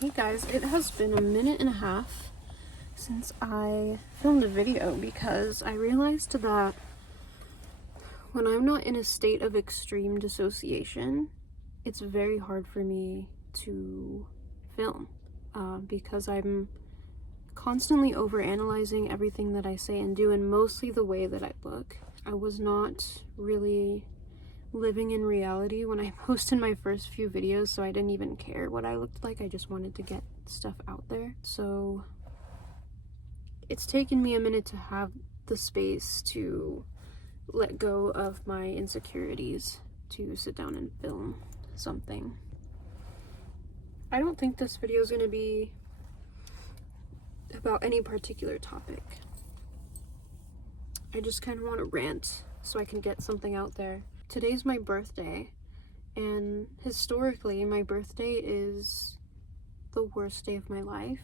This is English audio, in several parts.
Hey guys, it has been a minute and a half since I filmed a video because I realized that when I'm not in a state of extreme dissociation, it's very hard for me to film because I'm constantly overanalyzing everything that I say and do, and mostly the way that I look. I was not really living in reality when I posted my first few videos, so I didn't even care what I looked like. I just wanted to get stuff out there. So it's taken me a minute to have the space to let go of my insecurities to sit down and film something. I don't think this video is going to be about any particular topic. I just kind of want to rant so I can get something out there. Today's my birthday, and historically my birthday is the worst day of my life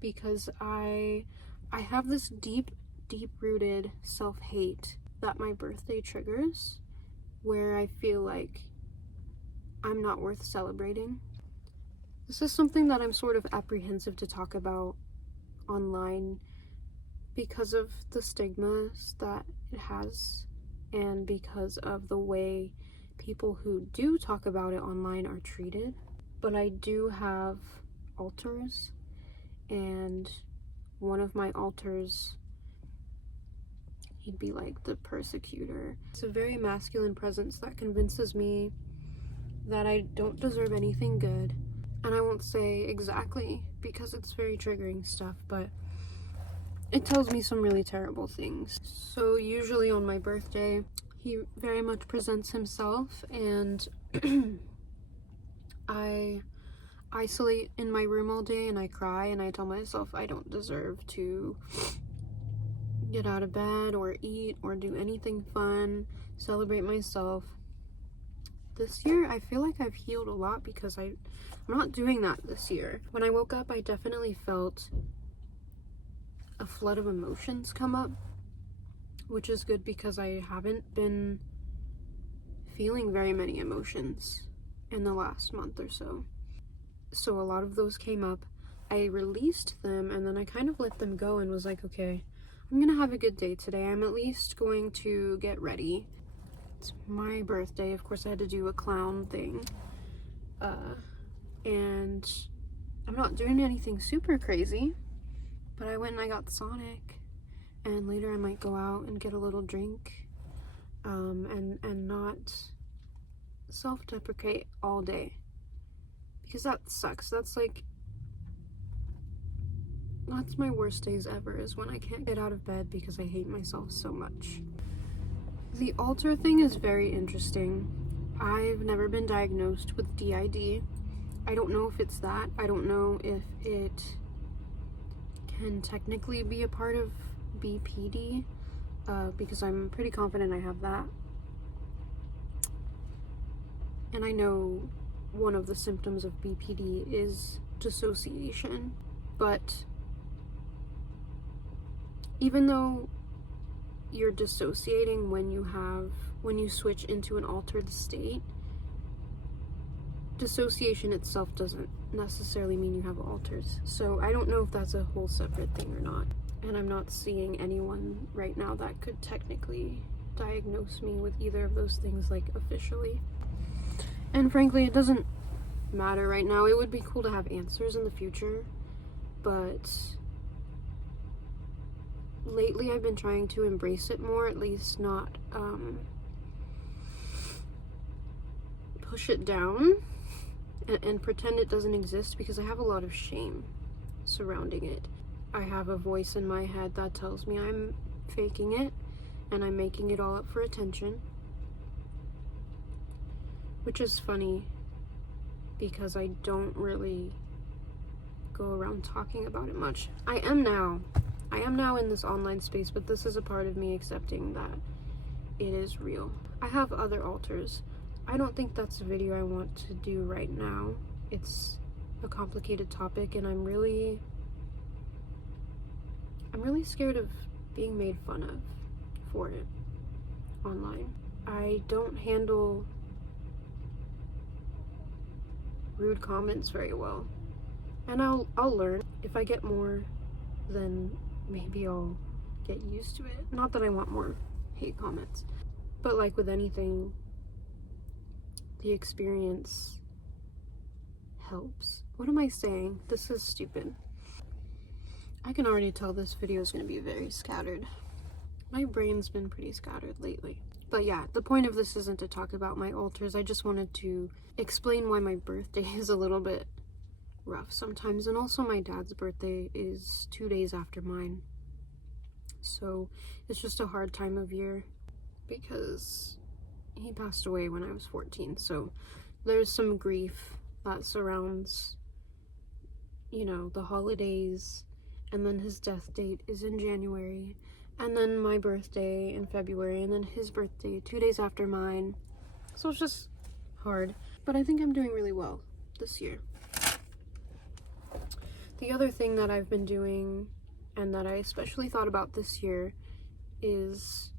because I have this deep-rooted self-hate that my birthday triggers, where I feel like I'm not worth celebrating. This is something that I'm sort of apprehensive to talk about online because of the stigmas that it has, and because of the way people who do talk about it online are treated. But I do have alters, and one of my alters, he'd be like the persecutor. It's a very masculine presence that convinces me that I don't deserve anything good. And I won't say exactly because it's very triggering stuff, but it tells me some really terrible things. So usually on my birthday, he very much presents himself, and I isolate in my room all day and I cry and I tell myself I don't deserve to get out of bed or eat or do anything fun, celebrate myself. This year, I feel like I've healed a lot because I'm not doing that this year. When I woke up, I definitely felt a flood of emotions come up, which is good because I haven't been feeling very many emotions in the last month or so. So a lot of those came up. I released them and then I kind of let them go and was like, okay, I'm gonna have a good day today. I'm at least going to get ready. It's my birthday. Of course, I had to do a clown thing. And I'm not doing anything super crazy, but I went and I got Sonic, and later I might go out and get a little drink, and not self-deprecate all day, because that sucks. That's my worst days ever, is when I can't get out of bed because I hate myself so much. The alter thing is very interesting. I've never been diagnosed with DID. I don't know if it's that. I don't know if it can technically be a part of BPD, because I'm pretty confident I have that. And I know one of the symptoms of BPD is dissociation, but even though you're dissociating when you switch into an altered state, dissociation itself doesn't necessarily mean you have alters. So I don't know if that's a whole separate thing or not. And I'm not seeing anyone right now that could technically diagnose me with either of those things, like, officially. And frankly, it doesn't matter right now. It would be cool to have answers in the future, but lately I've been trying to embrace it more, at least not push it down and pretend it doesn't exist, because I have a lot of shame surrounding it. I have a voice in my head that tells me I'm faking it and I'm making it all up for attention, which is funny because I don't really go around talking about it much. I am now in this online space, but this is a part of me accepting that it is real. I have other alters. I don't think that's a video I want to do right now. It's a complicated topic, and I'm really scared of being made fun of for it online. I don't handle rude comments very well. And I'll learn. If I get more, then maybe I'll get used to it. Not that I want more hate comments, but like with anything, the experience helps. What am I saying? This is stupid. I can already tell this video is going to be very scattered. My brain's been pretty scattered lately. But yeah, the point of this isn't to talk about my alters. I just wanted to explain why my birthday is a little bit rough sometimes. And also my dad's birthday is 2 days after mine. So it's just a hard time of year because he passed away when I was 14. So there's some grief that surrounds, you know, the holidays. And then his death date is in January. And then my birthday in February, and then his birthday 2 days after mine. So it's just hard. But I think I'm doing really well this year. The other thing that I've been doing, and that I especially thought about this year, is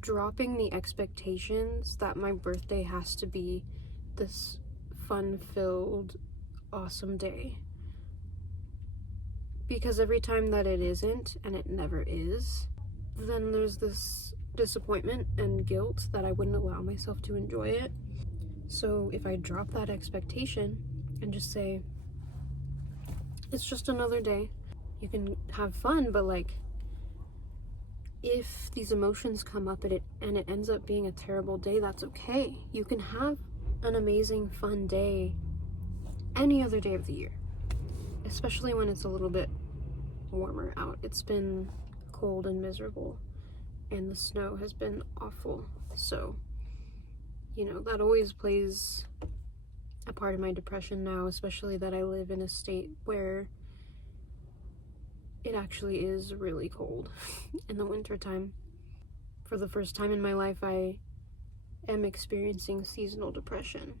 dropping the expectations that my birthday has to be this fun-filled, awesome day. Because every time that it isn't, and it never is, then there's this disappointment and guilt that I wouldn't allow myself to enjoy it. So if I drop that expectation and just say, it's just another day, you can have fun, but like, if these emotions come up and it ends up being a terrible day, that's okay. You can have an amazing, fun day any other day of the year. Especially when it's a little bit warmer out. It's been cold and miserable, and the snow has been awful. So, you know, that always plays a part of my depression now, especially that I live in a state where it actually is really cold in the wintertime. For the first time in my life, I am experiencing seasonal depression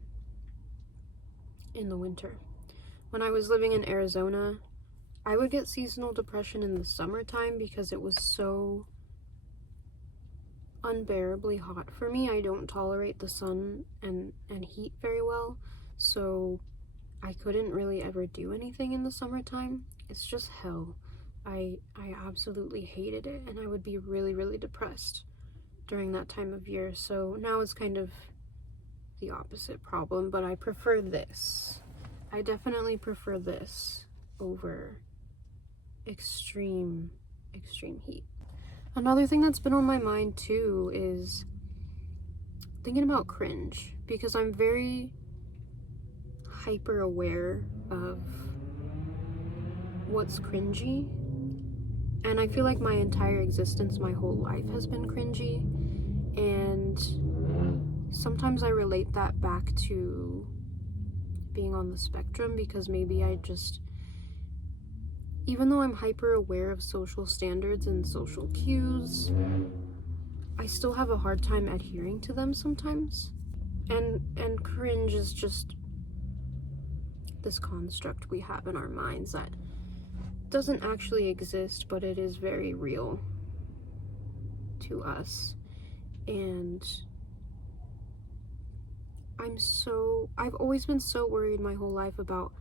in the winter. When I was living in Arizona, I would get seasonal depression in the summertime because it was so unbearably hot for me. I don't tolerate the sun and heat very well, so I couldn't really ever do anything in the summertime. It's just hell. I absolutely hated it, and I would be really, really depressed during that time of year. So now it's kind of the opposite problem, but I prefer this. I definitely prefer this over extreme heat. Another thing that's been on my mind too is thinking about cringe, because I'm very hyper aware of what's cringy, and I feel like my entire existence, my whole life has been cringy, and sometimes I relate that back to being on the spectrum, because maybe I just, even though I'm hyper aware of social standards and social cues, I still have a hard time adhering to them sometimes. And cringe is just this construct we have in our minds that doesn't actually exist, but it is very real to us. And I've always been so worried my whole life about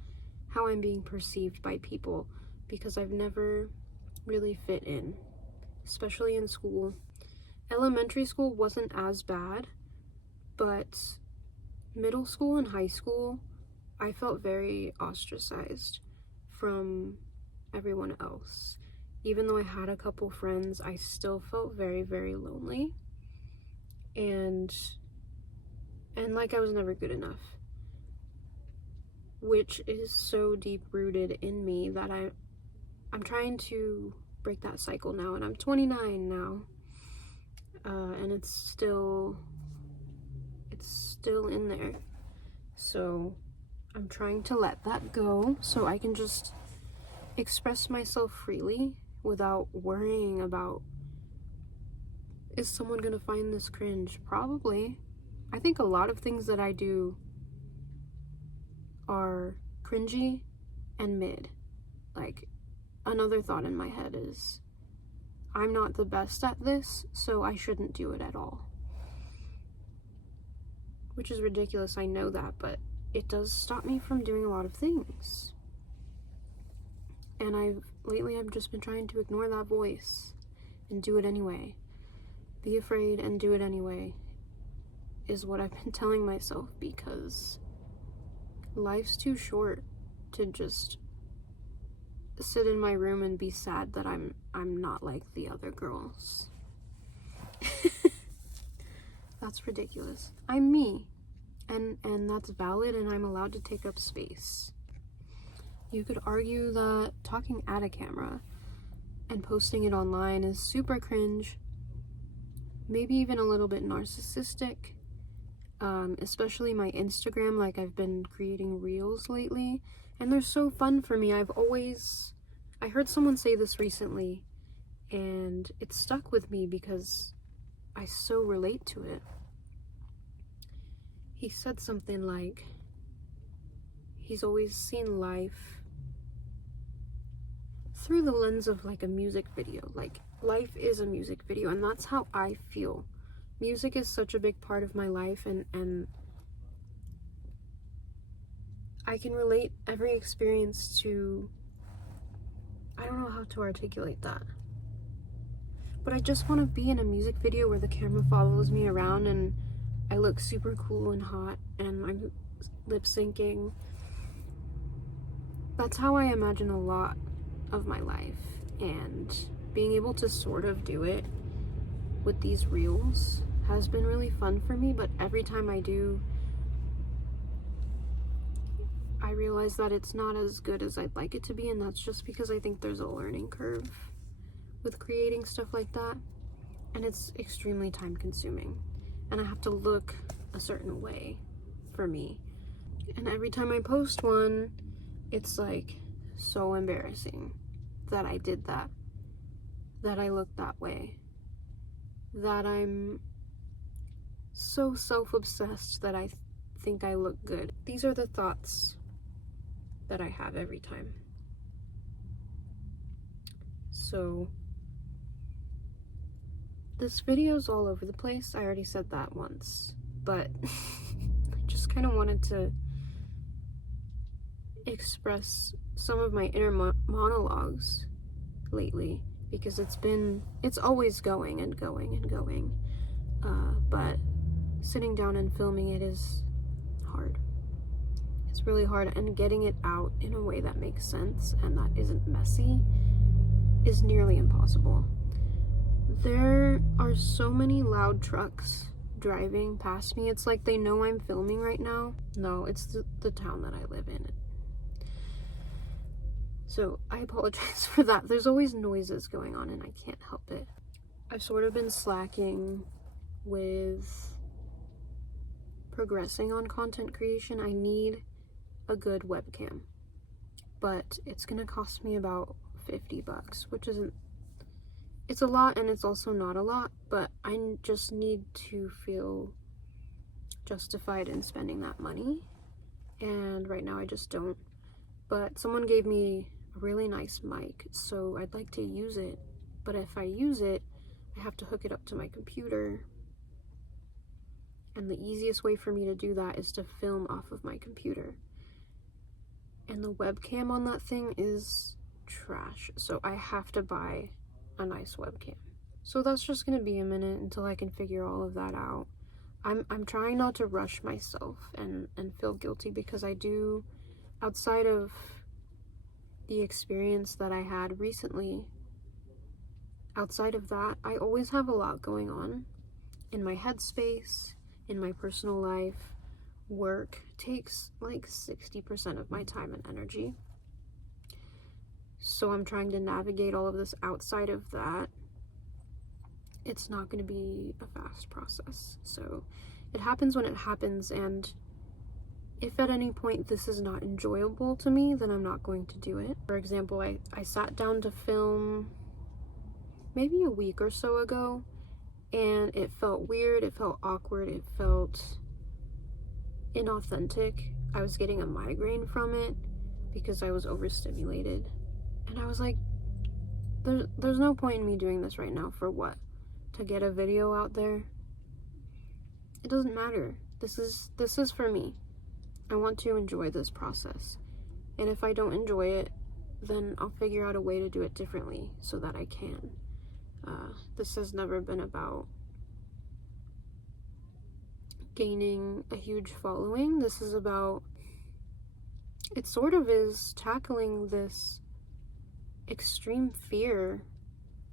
how I'm being perceived by people, because I've never really fit in, especially in school. Elementary school wasn't as bad, but middle school and high school, I felt very ostracized from everyone else. Even though I had a couple friends, I still felt very, very lonely. And like I was never good enough, which is so deep rooted in me that I'm trying to break that cycle now, and I'm 29 now, and it's still in there. So I'm trying to let that go so I can just express myself freely without worrying about, is someone gonna find this cringe? Probably. I think a lot of things that I do are cringy and mid. Like, another thought in my head is, I'm not the best at this, so I shouldn't do it at all. Which is ridiculous, I know that, but it does stop me from doing a lot of things. And lately I've just been trying to ignore that voice and do it anyway. Be afraid and do it anyway is what I've been telling myself, because life's too short to just sit in my room and be sad that I'm not like the other girls. That's ridiculous. I'm me, and that's valid, and I'm allowed to take up space. You could argue that talking at a camera and posting it online is super cringe, maybe even a little bit narcissistic, especially my Instagram. Like, I've been creating reels lately, and they're so fun for me. I heard someone say this recently, and it stuck with me because I so relate to it. He said something like, he's always seen life through the lens of like a music video. Like, life is a music video, and that's how I feel. Music is such a big part of my life, and I can relate every experience to, I don't know how to articulate that, but I just want to be in a music video where the camera follows me around and I look super cool and hot and I'm lip syncing. That's how I imagine a lot of my life, and being able to sort of do it with these reels has been really fun for me. But every time I do, I realize that it's not as good as I'd like it to be, and that's just because I think there's a learning curve with creating stuff like that, and it's extremely time consuming, and I have to look a certain way for me. And every time I post one, it's like so embarrassing that I did that I look that way, that I'm so self-obsessed that I think I look good. These are the thoughts that I have every time. So this video's all over the place. I already said that once, but I just kind of wanted to express some of my inner monologues lately, because it's always going and going and going, but sitting down and filming it is hard. It's really hard, and getting it out in a way that makes sense and that isn't messy is nearly impossible. There are so many loud trucks driving past me. It's like they know I'm filming right now. No, it's the town that I live in. So I apologize for that. There's always noises going on and I can't help it. I've sort of been slacking with progressing on content creation. I need a good webcam, but it's gonna cost me about $50, which isn't, it's a lot and it's also not a lot, but I just need to feel justified in spending that money, and right now I just don't. But someone gave me a really nice mic, so I'd like to use it, but if I use it, I have to hook it up to my computer, and the easiest way for me to do that is to film off of my computer, and the webcam on that thing is trash, so I have to buy a nice webcam. So that's just gonna be a minute until I can figure all of that out. I'm trying not to rush myself and feel guilty, because I do, outside of the experience that I had recently, outside of that, I always have a lot going on in my headspace, in my personal life. Work takes like 60% of my time and energy. So I'm trying to navigate all of this outside of that. It's not going to be a fast process. So it happens when it happens, and if at any point this is not enjoyable to me, then I'm not going to do it. For example, I sat down to film maybe a week or so ago, and it felt weird, it felt awkward, it felt inauthentic. I was getting a migraine from it because I was overstimulated. And I was like, there's no point in me doing this right now. For what? To get a video out there? It doesn't matter. This is for me. I want to enjoy this process. And if I don't enjoy it, then I'll figure out a way to do it differently so that I can. This has never been about gaining a huge following. This is about, it sort of is tackling this extreme fear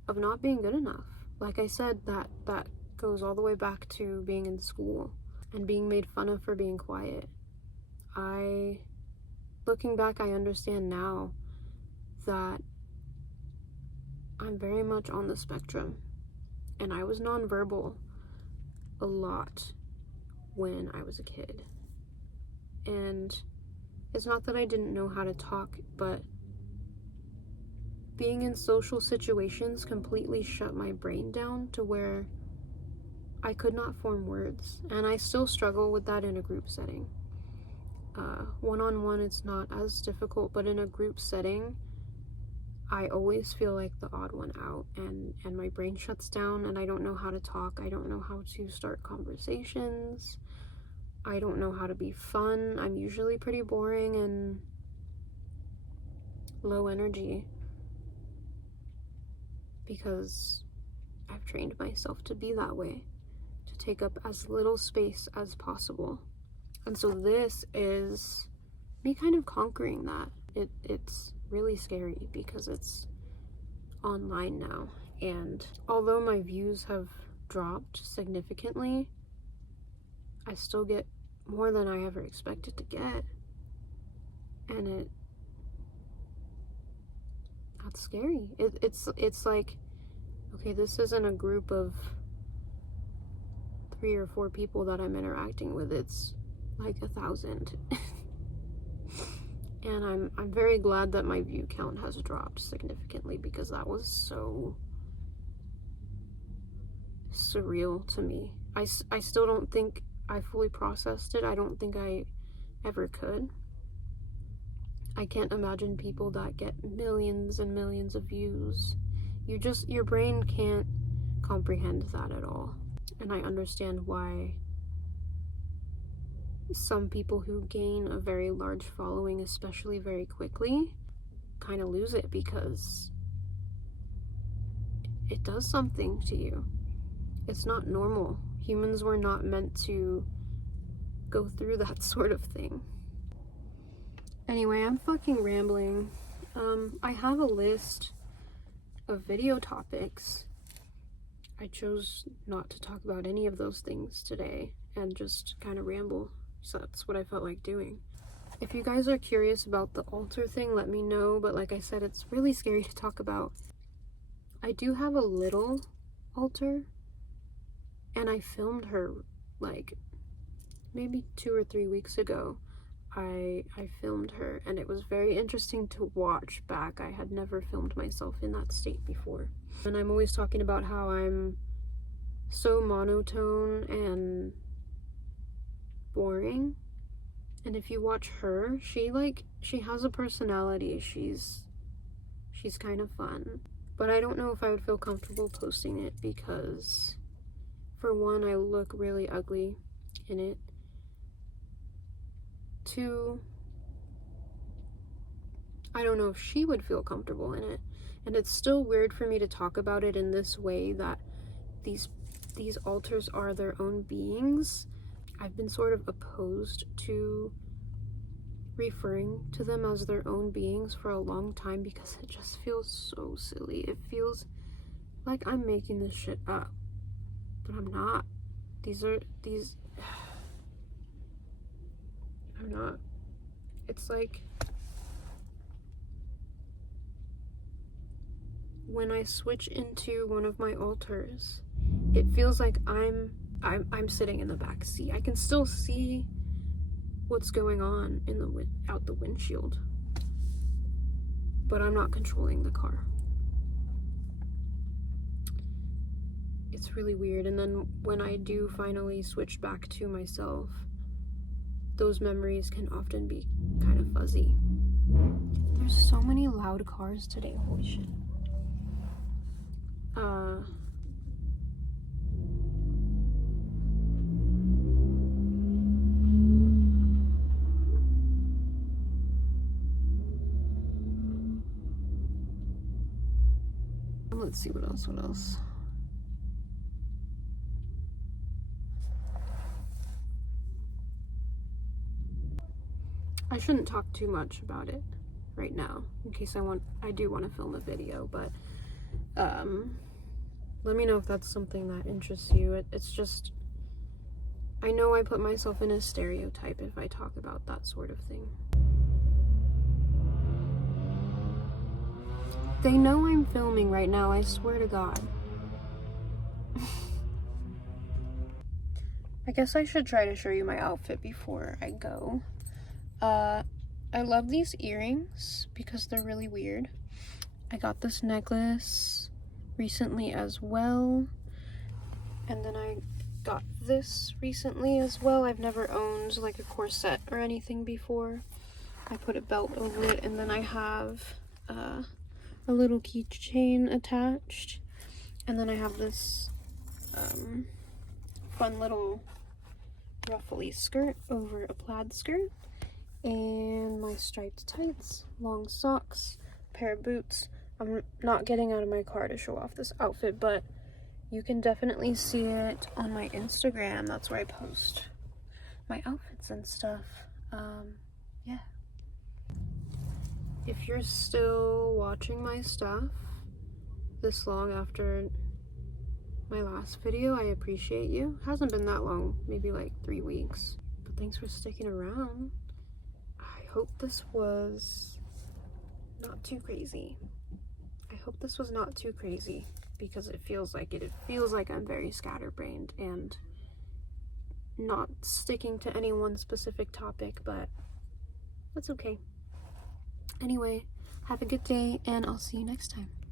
of not being good enough. Like I said, that goes all the way back to being in school and being made fun of for being quiet. Looking back, I understand now that I'm very much on the spectrum, and I was nonverbal a lot when I was a kid. And it's not that I didn't know how to talk, but being in social situations completely shut my brain down to where I could not form words, and I still struggle with that in a group setting. One-on-one, it's not as difficult, but in a group setting, I always feel like the odd one out, and my brain shuts down, and I don't know how to talk. I don't know how to start conversations. I don't know how to be fun. I'm usually pretty boring and low energy because I've trained myself to be that way, to take up as little space as possible. And so this is me kind of conquering that. It's really scary because it's online now. And although my views have dropped significantly, I still get more than I ever expected to get. And that's scary. It's like, okay, this isn't a group of 3 or 4 people that I'm interacting with. It's like 1,000. And I'm very glad that my view count has dropped significantly, because that was so surreal to me. I still don't think I fully processed it. I don't think I ever could. I can't imagine people that get millions and millions of views. Your brain can't comprehend that at all. And I understand why some people who gain a very large following, especially very quickly, kind of lose it, because it does something to you. It's not normal. Humans were not meant to go through that sort of thing. Anyway, I'm fucking rambling. I have a list of video topics. I chose not to talk about any of those things today and just kind of ramble. So that's what I felt like doing. If you guys are curious about the altar thing, let me know. But like I said, it's really scary to talk about. I do have a little altar, and I filmed her like maybe 2 or 3 weeks ago. I filmed her, and it was very interesting to watch back. I had never filmed myself in that state before. And I'm always talking about how I'm so monotone and boring. And if you watch her, she has a personality. She's kind of fun. But I don't know if I would feel comfortable posting it, because for one, I look really ugly in it. 2, I don't know if she would feel comfortable in it. And it's still weird for me to talk about it in this way, that these altars are their own beings. I've been sort of opposed to referring to them as their own beings for a long time, because it just feels so silly. It feels like I'm making this shit up, but I'm not. I'm not. It's like when I switch into one of my altars, it feels like I'm sitting in the back seat. I can still see what's going on in out the windshield, but I'm not controlling the car. It's really weird. And then when I do finally switch back to myself, those memories can often be kind of fuzzy. There's so many loud cars today, holy shit. let's see what else. I shouldn't talk too much about it right now in case I do want to film a video, but let me know if that's something that interests you. It's just, I know I put myself in a stereotype if I talk about that sort of thing. They know I'm filming right now, I swear to God. I guess I should try to show you my outfit before I go. I love these earrings because they're really weird. I got this necklace recently as well. And then I got this recently as well. I've never owned like a corset or anything before. I put a belt over it, and then I have a little keychain attached. And then I have this fun little ruffly skirt over a plaid skirt. And my striped tights, long socks, pair of boots. I'm not getting out of my car to show off this outfit, but you can definitely see it on my Instagram. That's where I post my outfits and stuff. Yeah. If you're still watching my stuff this long after my last video, I appreciate you. Hasn't been that long, maybe like 3 weeks. But thanks for sticking around. I hope this was not too crazy. Because it feels like it. It feels like I'm very scatterbrained and not sticking to any one specific topic, but that's okay. Anyway, have a good day, and I'll see you next time.